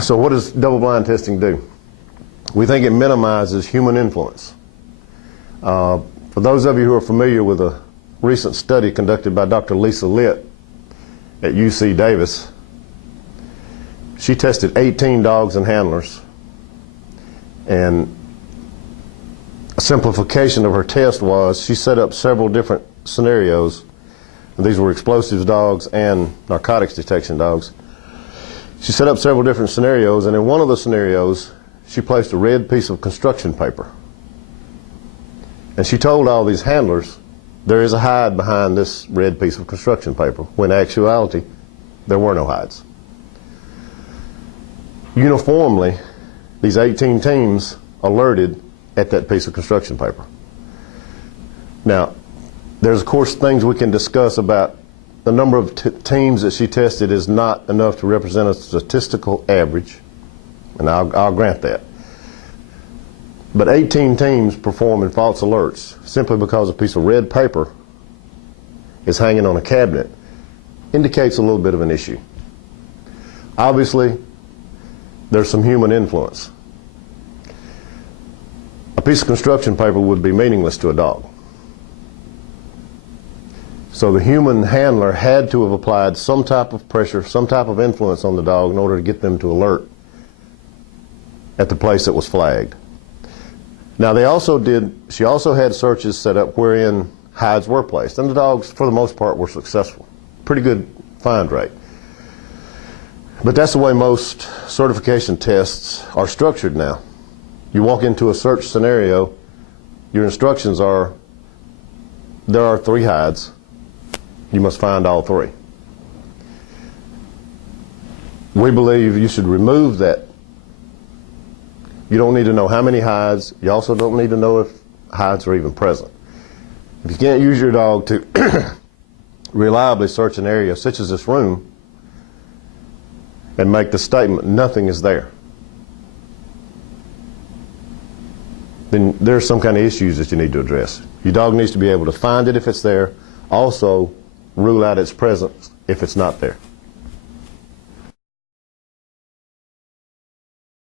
So what does double-blind testing do? We think it minimizes human influence. For those of you who are familiar with a recent study conducted by Dr. Lisa Litt at UC Davis, she tested 18 dogs and handlers, and a simplification of her test was she set up several different scenarios. These were explosives dogs and narcotics detection dogs. She set up several different scenarios, and in one of the scenarios she placed a red piece of construction paper, and she told all these handlers there is a hide behind this red piece of construction paper, when in actuality there were no hides. Uniformly, these 18 teams alerted at that piece of construction paper. Now, there's of course things we can discuss about the number of teams that she tested is not enough to represent a statistical average, and I'll grant that. But 18 teams performing false alerts simply because a piece of red paper is hanging on a cabinet indicates a little bit of an issue. Obviously, there's some human influence. A piece of construction paper would be meaningless to a dog. So the human handler had to have applied some type of pressure, some type of influence on the dog in order to get them to alert at the place that was flagged. Now she also had searches set up wherein hides were placed, and the dogs for the most part were successful. Pretty good find rate. But that's the way most certification tests are structured now. You walk into a search scenario, your instructions are, there are 3 hides, you must find all 3. We believe you should remove that. You don't need to know how many hides. You also don't need to know if hides are even present. If you can't use your dog to reliably search an area such as this room and make the statement, nothing is there, then there's some kind of issues that you need to address. Your dog needs to be able to find it if it's there, also rule out its presence if it's not there.